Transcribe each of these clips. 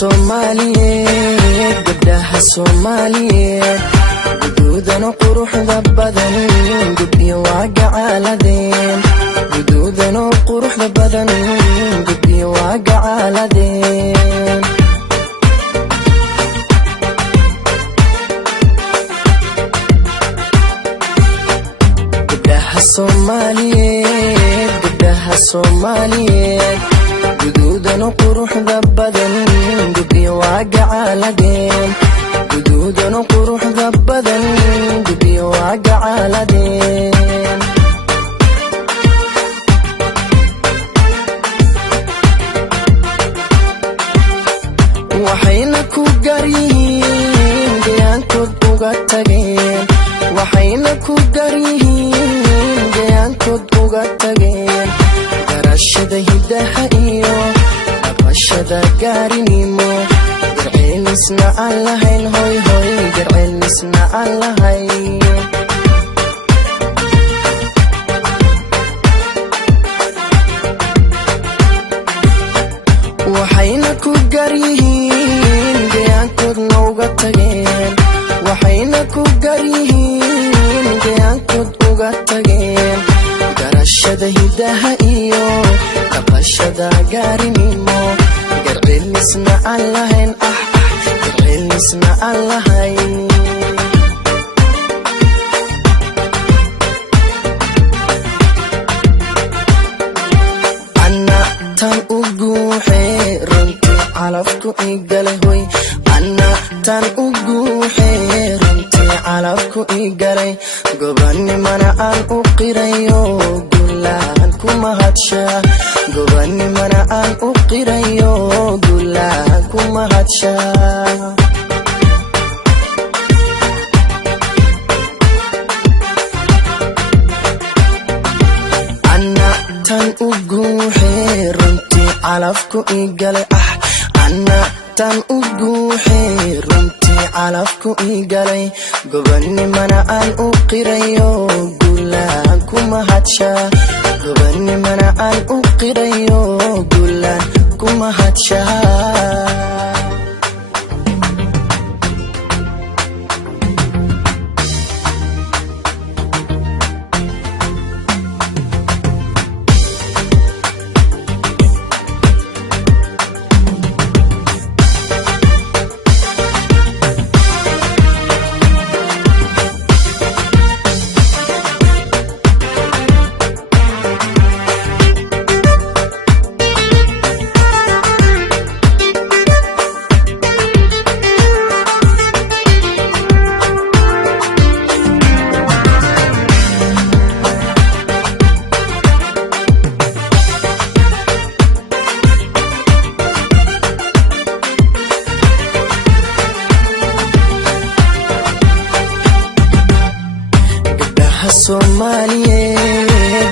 Soomaaliyeed gabdhaha Soomaaliyeed guduudan quruxda badan gabdhiyo waa gacaaladeen guduudan quruxda badan gabdhiyo waa gacaaladeen gabdhaha Soomaaliyeed guduudan quruxda badan gabdhiyo waa gacaaladeen guduudan quruxda badan gabdhiyo waa gacaaladeen waxayna ku garyihiin deegaankood uga tageen waxayna ku garyihiin deegaankood uga tageen garashada hidaha iyo dhaqashada gaarinimo garceelisna aan lahayn hoy hoy garceelisna aan lahayn waxayna ku garyihiin deegaankoodna uga tageen waxayna ku garyihiin deegaankood uga tageen garashada hidaha iyo dhaqashada gaarinimo garceelisna aan lahayn garceelisna aan lahayn ana tan u guuxee runtii calafku igale hoy ana tan u guuxee runtii calafku igalay gobanimana aan u qirayo gulaan ku mahadshaa gobanimana aan u qirayo gulaan ku mahadshaa ana tan u guuxee runtii calafku igale ana tan u guuxee runtii calafku igalay gobanimana aan u qirayo gulaan ku mahadshaa gobanimana aan u qirayo gulaan ku mahadshaa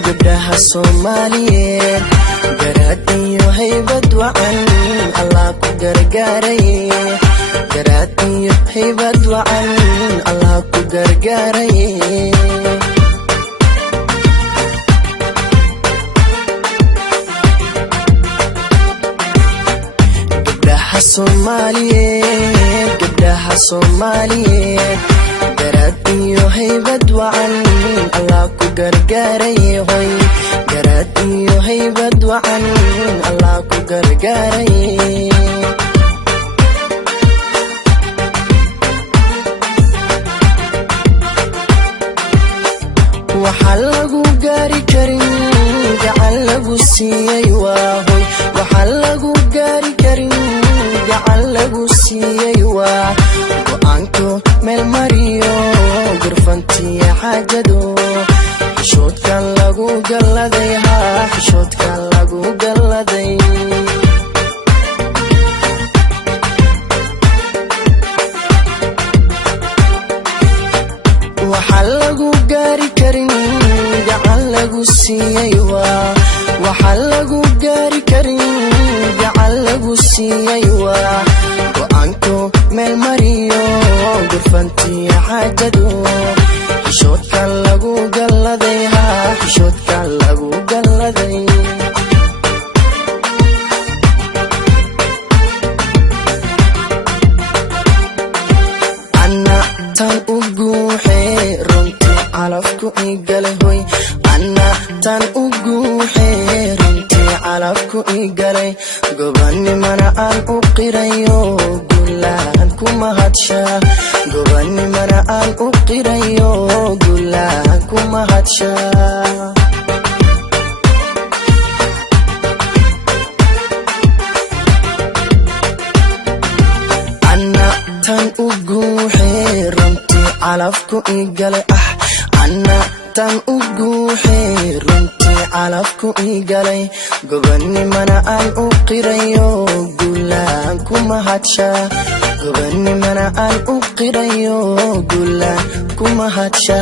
gabdhaha Soomaaliyeed garaad iyo haybad wacan Allah ku gargaaray garaad iyo haybad wacan Allah ku gargaaray gabdhaha Soomaaliyeed garaad iyo haybad wacan Allah ku gargaaray hoy garaad iyo haybad wacan Allah ku gargaaray waxa lagu gaari karin gacan lagu siiyay waa hoy waxa lagu gaari karin gacan lagu siiyay waa go'aanko meel mariyo gurfantiya xaajado xishoodkan lagu galladay xishoodkan lagu galladay waxa lagu gaari karin gacan lagu siiyay waa waxa lagu gaari karin gacan lagu siiyay waa go'aanko meel mariyo gurfantiya xaajado xishoodkan lagu galladay xishoodkan lagu galladay tan ugu xeerintii calabku igalay gobanimana aan u qirayo gulaan kuma hadsha gobanimana aan u qirayo gulaan kuma hadsha tan ugu xeerintii calabku igalay anna tan ugu xeerintii calabku igalay gobanimana aan u qirayo gulaan kuma hadsha gobanimana aan u qirayo gulaan kuma hadsha